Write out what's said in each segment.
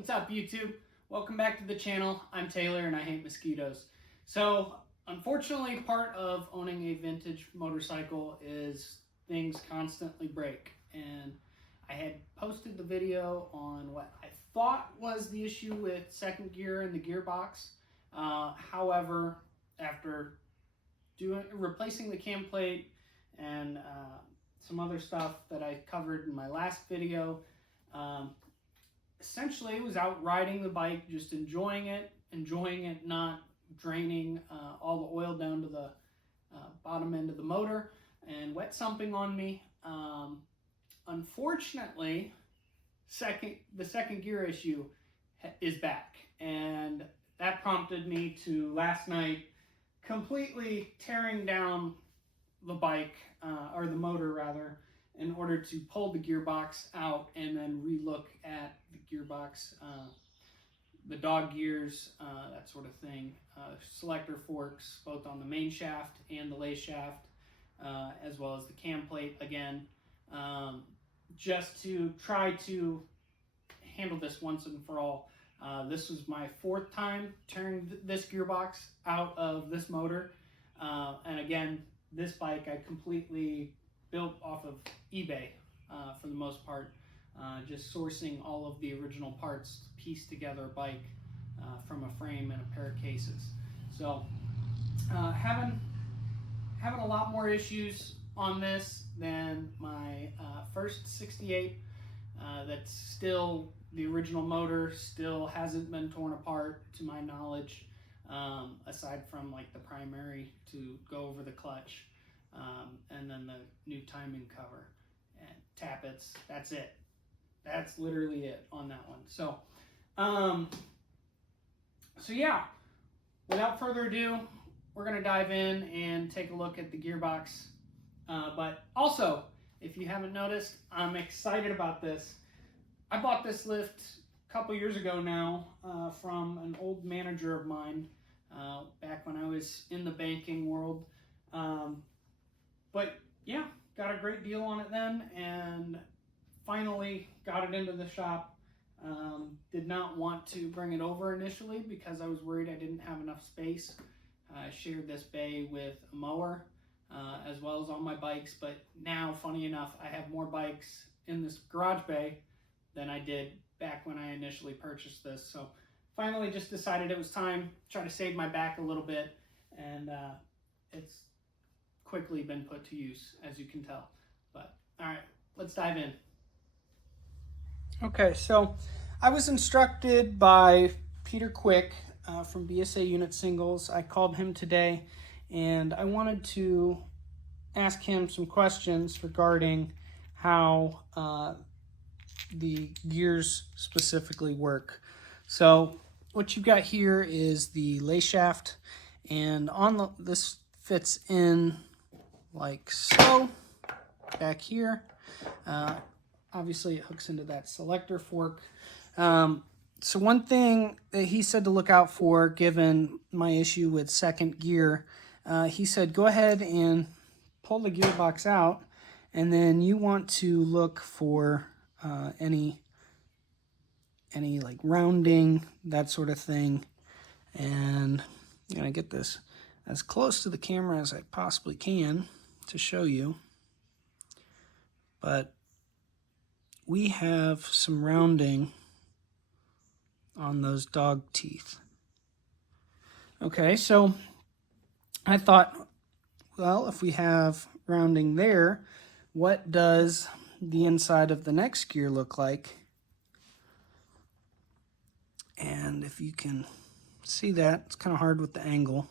What's up, YouTube? Welcome back to the channel. I'm Taylor and I hate mosquitoes. So, unfortunately, part of owning a vintage motorcycle is things constantly break. And I had posted the video on what I thought was the issue with second gear and the gearbox. However, after replacing the cam plate and some other stuff that I covered in my last video, essentially was out riding the bike, just enjoying it, not draining all the oil down to the bottom end of the motor and wet sumping on me. Unfortunately, the second gear issue is back, and that prompted me to last night completely tearing down the bike, or the motor rather, in order to pull the gearbox out and then relook at the gearbox, the dog gears, that sort of thing. Selector forks, both on the main shaft and the lay shaft, as well as the cam plate again, just to try to handle this once and for all. This was my fourth time tearing this gearbox out of this motor. And again, this bike I completely built off of eBay for the most part, just sourcing all of the original parts to piece together a bike from a frame and a pair of cases. So having a lot more issues on this than my first 68. That's still the original motor, still hasn't been torn apart to my knowledge, aside from like the primary to go over the clutch. And then the new timing cover and tappets. That's it. That's literally it on that one. So, so yeah, without further ado, we're going to dive in and take a look at the gearbox. But also, if you haven't noticed, I'm excited about this. I bought this lift a couple years ago now from an old manager of mine back when I was in the banking world. But yeah, got a great deal on it then, and finally got it into the shop. Did not want to bring it over initially because I was worried I didn't have enough space. I shared this bay with a mower as well as all my bikes, but now, funny enough, I have more bikes in this garage bay than I did back when I initially purchased this. So finally just decided it was time to try to save my back a little bit, and it's quickly been put to use, as you can tell. But all right, let's dive in. Okay, so I was instructed by Peter Quick from BSA Unit Singles. I called him today and I wanted to ask him some questions regarding how the gears specifically work. So what you've got here is the lay shaft, and on this fits in like so, back here. Obviously it hooks into that selector fork. So one thing that he said to look out for, given my issue with second gear, he said go ahead and pull the gearbox out, and then you want to look for any like rounding, that sort of thing. And I'm gonna get this as close to the camera as I possibly can to show you, but we have some rounding on those dog teeth. Okay, so I thought, well, if we have rounding there, what does the inside of the next gear look like? And if you can see that, it's kind of hard with the angle,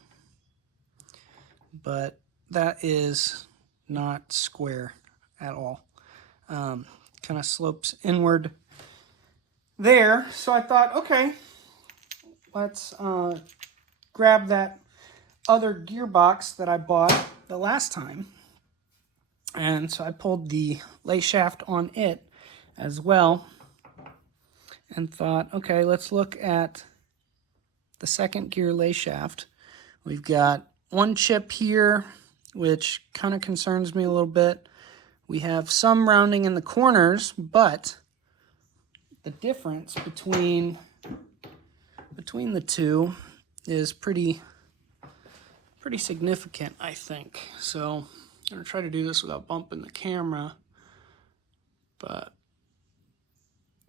but that is not square at all. Kind of slopes inward there. So I thought, okay, let's grab that other gearbox that I bought the last time. And so I pulled the lay shaft on it as well and thought, okay, let's look at the second gear lay shaft. We've got one chip here, which kind of concerns me a little bit. We have some rounding in the corners, but the difference between the two is pretty significant, I think. So I'm going to try to do this without bumping the camera. But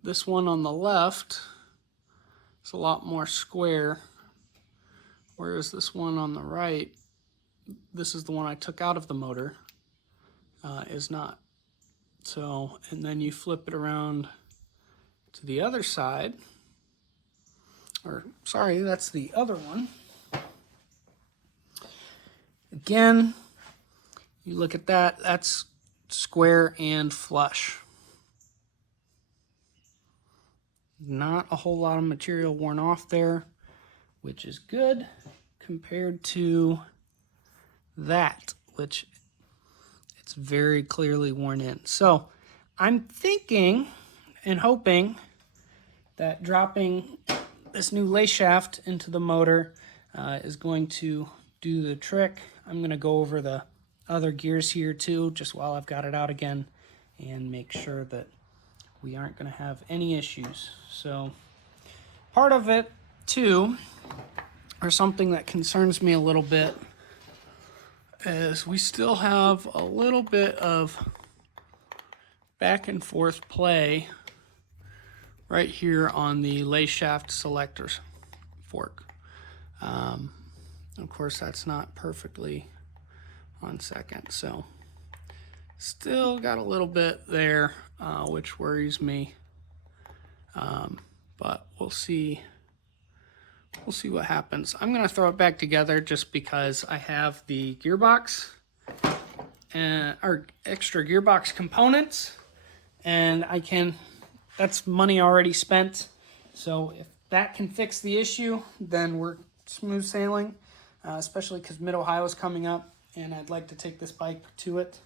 this one on the left is a lot more square, whereas this one on the right, this is the one I took out of the motor, is not. So, and then you flip it around to the other side, or sorry, that's the other one. Again, you look at that, that's square and flush. Not a whole lot of material worn off there, which is good compared to that, which it's very clearly worn in. So I'm thinking and hoping that dropping this new lace shaft into the motor is going to do the trick. I'm going to go over the other gears here too, just while I've got it out again, and make sure that we aren't going to have any issues. So part of it too, or something that concerns me a little bit, is we still have a little bit of back and forth play right here on the lace shaft selector fork. Of course, that's not perfectly on second, so still got a little bit there, which worries me. But we'll see what happens. I'm gonna throw it back together just because I have the gearbox and our extra gearbox components, and that's money already spent. So if that can fix the issue, then we're smooth sailing, especially because Mid-Ohio is coming up and I'd like to take this bike to it.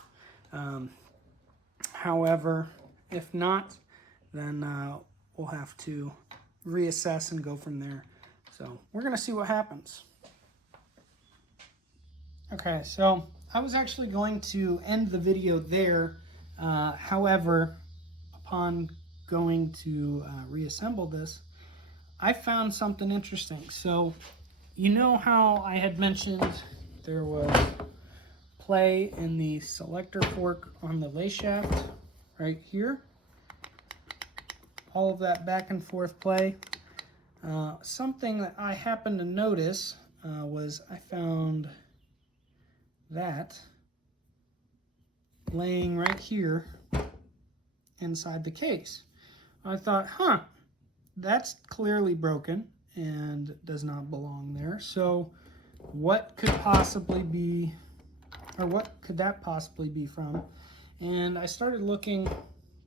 However, if not, then we'll have to reassess and go from there. So we're gonna see what happens. Okay, so I was actually going to end the video there. However, upon going to reassemble this, I found something interesting. So you know how I had mentioned there was play in the selector fork on the lace shaft right here? All of that back and forth play. Something that I happened to notice was I found that laying right here inside the case. I thought, that's clearly broken and does not belong there. So what could possibly be, or what could that possibly be from? And I started looking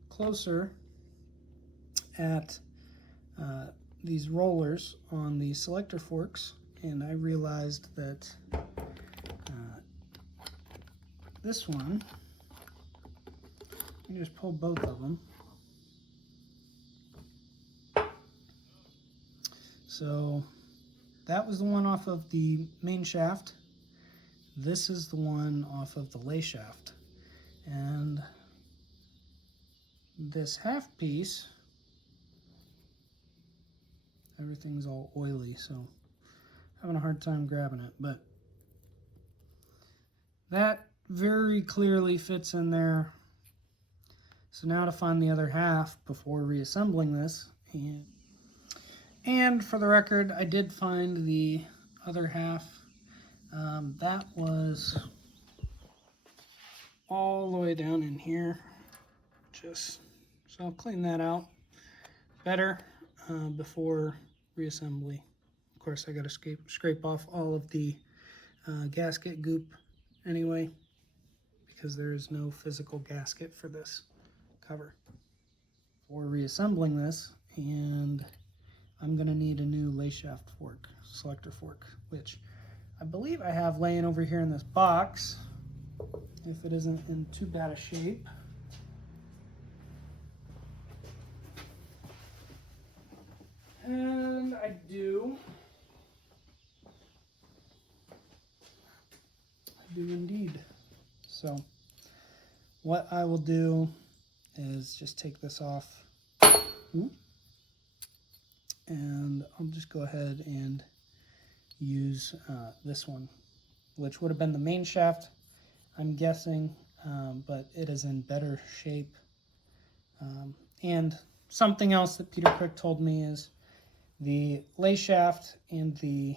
closer at these rollers on the selector forks, and I realized that this one, you just pull both of them. So that was the one off of the main shaft. This is the one off of the lace shaft. And this half piece, everything's all oily, so having a hard time grabbing it, but that very clearly fits in there. So now to find the other half before reassembling this, and for the record, I did find the other half. That was all the way down in here. So I'll clean that out better before reassembly. Of course, I got to scrape off all of the gasket goop anyway, because there is no physical gasket for this cover. For reassembling this, and I'm going to need a new lace shaft fork, selector fork, which I believe I have laying over here in this box, if it isn't in too bad a shape. And I do indeed. So what I will do is just take this off. Ooh, and I'll just go ahead and use this one, which would have been the main shaft, I'm guessing, but it is in better shape. And something else that Peter Quick told me is the lay shaft and the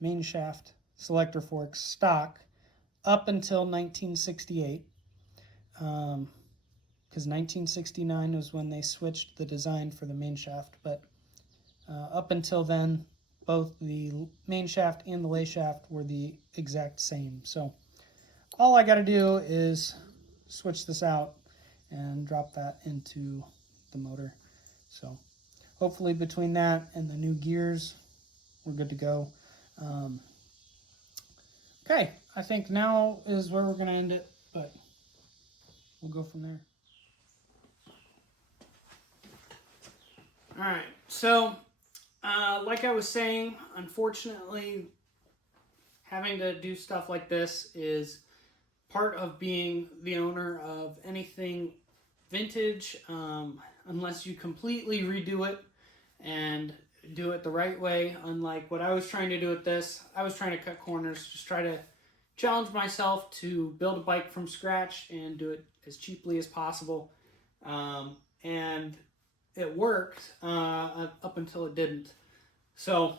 main shaft selector forks stock up until 1968, because 1969 was when they switched the design for the main shaft, but up until then, both the main shaft and the lay shaft were the exact same. So all I got to do is switch this out and drop that into the motor. So hopefully between that and the new gears, we're good to go. Okay, I think now is where we're going to end it, but we'll go from there. All right, so like I was saying, unfortunately, having to do stuff like this is part of being the owner of anything vintage, unless you completely redo it and do it the right way. Unlike what I was trying to do with this, I was trying to cut corners, just try to challenge myself to build a bike from scratch and do it as cheaply as possible. And it worked up until it didn't. So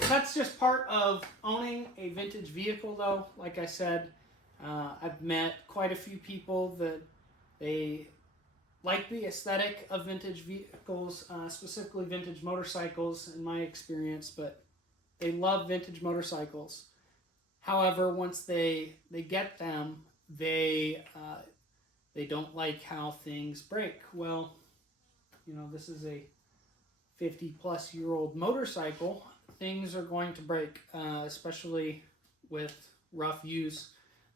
that's just part of owning a vintage vehicle, though. Like I said, I've met quite a few people that they like the aesthetic of vintage vehicles, specifically vintage motorcycles in my experience, but they love vintage motorcycles. However, once they get them, they don't like how things break. Well, you know, this is a 50-plus-year-old motorcycle. Things are going to break, especially with rough use.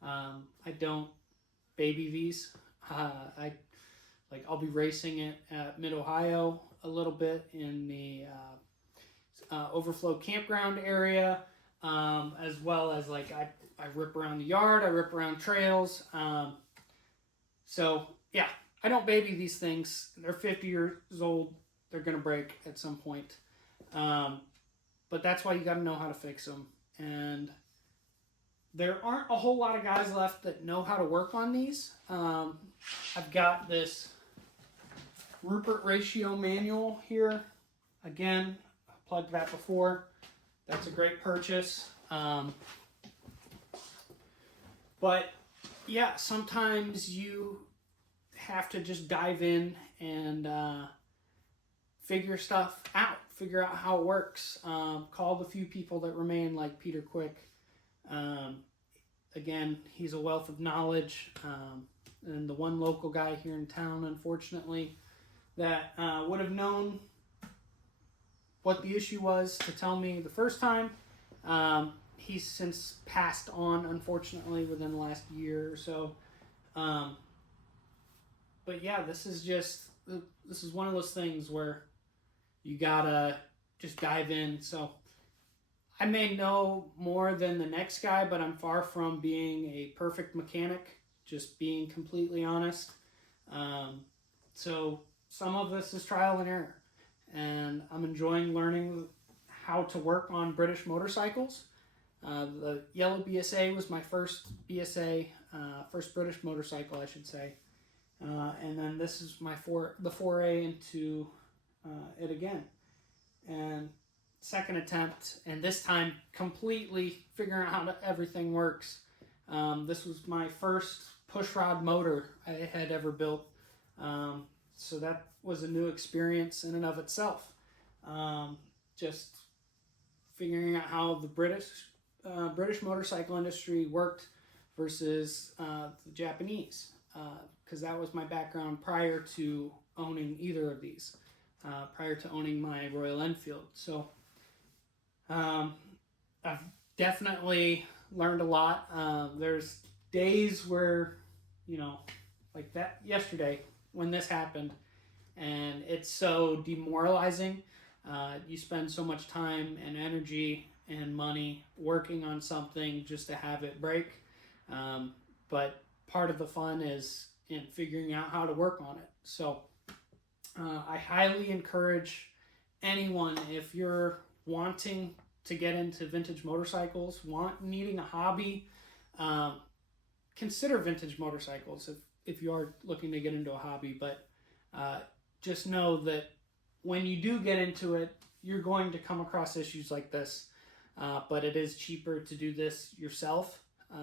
I don't baby these. I'll be racing it at Mid-Ohio a little bit in the overflow campground area, as well as I rip around the yard, I rip around trails. So yeah, I don't baby these things. They're 50 years old. They're gonna break at some point. But that's why you got to know how to fix them. And there aren't a whole lot of guys left that know how to work on these. I've got this Rupert ratio manual here. Again, I plugged that before. That's a great purchase. But yeah, sometimes you have to just dive in and figure stuff out. Figure out how it works. Called a few people that remain, like Peter Quick. Again, he's a wealth of knowledge. And the one local guy here in town, unfortunately, that would have known what the issue was to tell me the first time. He's since passed on, unfortunately, within the last year or so. But yeah, this is one of those things where you gotta just dive in. So I may know more than the next guy, but I'm far from being a perfect mechanic, just being completely honest. So some of this is trial and error, and I'm enjoying learning how to work on British motorcycles. The yellow BSA was my first BSA, first British motorcycle, I should say. And then this is the foray into it again. And second attempt, and this time completely figuring out how everything works. This was my first pushrod motor I had ever built. So that was a new experience in and of itself. Just figuring out how the British motorcycle industry worked versus the Japanese, because that was my background prior to owning either of these, prior to owning my Royal Enfield. So I've definitely learned a lot. There's days where, like that yesterday when this happened, and it's so demoralizing. You spend so much time and energy and money working on something just to have it break. But part of the fun is in figuring out how to work on it. So I highly encourage anyone, if you're wanting to get into vintage motorcycles, needing a hobby, um, consider vintage motorcycles if you are looking to get into a hobby. But just know that when you do get into it, you're going to come across issues like this. But it is cheaper to do this yourself,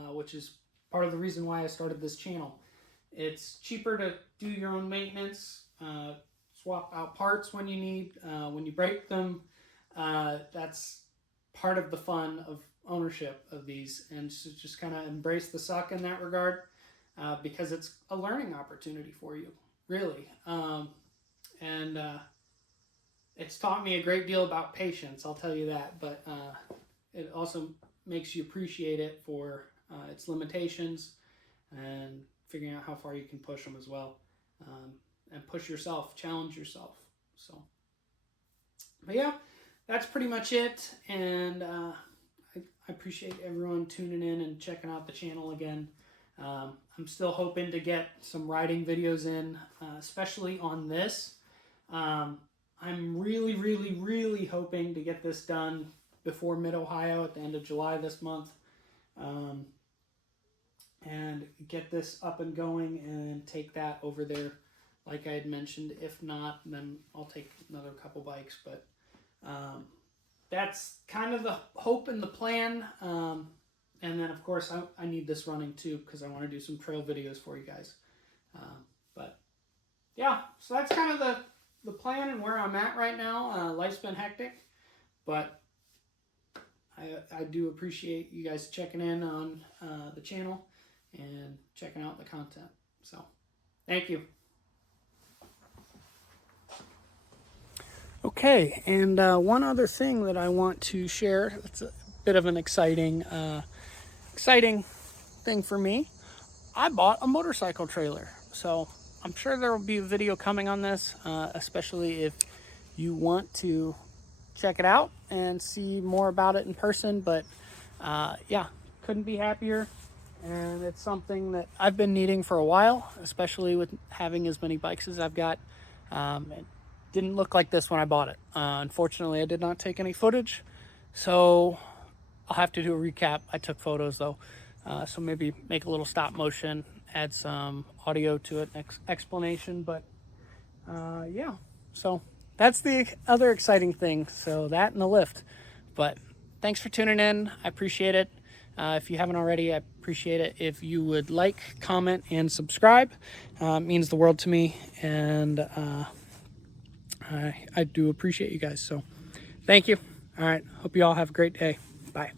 which is part of the reason why I started this channel. It's cheaper to do your own maintenance, swap out parts when you need, when you break them. That's part of the fun of ownership of these, and so just kind of embrace the suck in that regard, because it's a learning opportunity for you, really. And it's taught me a great deal about patience, I'll tell you that, but it also makes you appreciate it for its limitations and figuring out how far you can push them as well, and push yourself, challenge yourself. So, but yeah, that's pretty much it, and I appreciate everyone tuning in and checking out the channel again. I'm still hoping to get some riding videos in, especially on this. I'm really hoping to get this done before Mid-Ohio at the end of July this month, and get this up and going and take that over there like I had mentioned. If not, then I'll take another couple bikes, but that's kind of the hope and the plan. And then, of course, I need this running too, because I want to do some trail videos for you guys. But yeah, so that's kind of the plan and where I'm at right now. Life's been hectic, but I do appreciate you guys checking in on the channel and checking out the content. So, thank you. Okay, and one other thing that I want to share, it's a bit of an exciting thing for me. I bought a motorcycle trailer, so I'm sure there will be a video coming on this, especially if you want to check it out and see more about it in person. But yeah, couldn't be happier, and it's something that I've been needing for a while, especially with having as many bikes as I've got. It didn't look like this when I bought it. Unfortunately, I did not take any footage, so I'll have to do a recap. I took photos though, so maybe make a little stop motion, add some audio to it, explanation. But yeah, so that's the other exciting thing. So that and the lift. But thanks for tuning in. I appreciate it. If you haven't already, I appreciate it if you would like, comment, and subscribe. It means the world to me, and I do appreciate you guys. So thank you. All right. Hope you all have a great day. Bye.